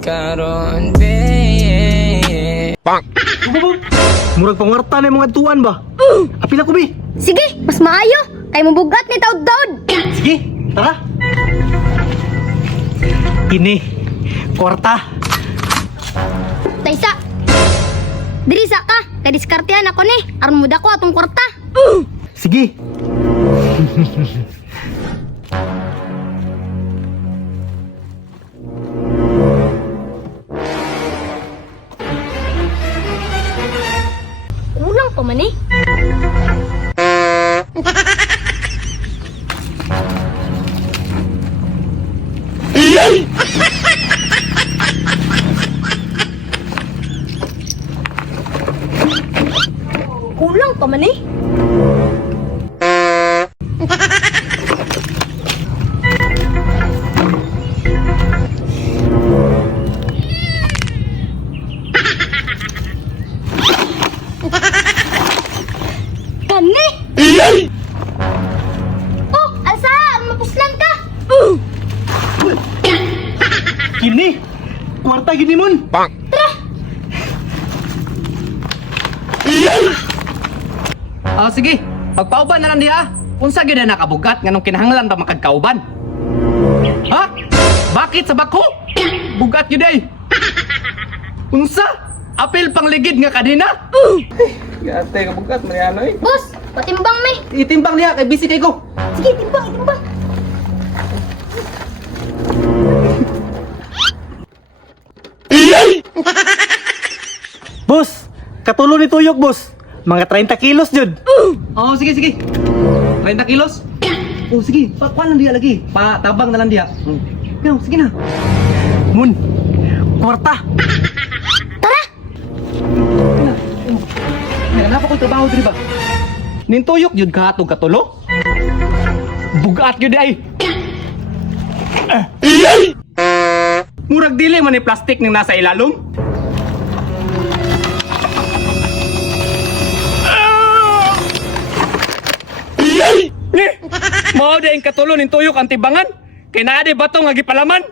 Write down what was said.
Karon be. Bub! Murag pangwarta na yung mga tuan ba? Apila ko, bi! Sige, mas maayo. Kay mabugat ni taod-taod. Sige, tara! Ini, kwarta! Taysa. Diri sa ka. Kay diskartehan ako ni. Aron muda ko atong kwarta. Sige! Kulang pa man eh. Kulang pa man eh. Kani? Oh, alsa, mapuslan ka. Kini! Kwarta gini mon! Sige, pagpauban na lang diha. Unsa gyud na nakabugat nganong kinahanglan ba makagkauban? Ha? Bakit sa bako? Bugat gyud ay. Unsa? Apil pangligid nga kadina? Gate ka bugat Mariano eh. Boss, patimbang me. Itimbang diha kay busy kay ko. Sige, timbang, timbang. Boss! Katulo ni Tuyok, boss! Mga 30 kilos, Jud! Oh, sige sige. 30 kilos. Oh, sige. Pakuan lang diha lagi. Patabang na lang diha. Yo, sige na. Mun! Kwarta! Naghanap ako trabaho diri ba? Nintuyok jud ka atong katulo? Bugat gyud ay. Murag dili man ni plastic ning nasa ilalom. Mao day ang katulo nintuyok ang tibangan. Kay naa di bato nga gipalaman.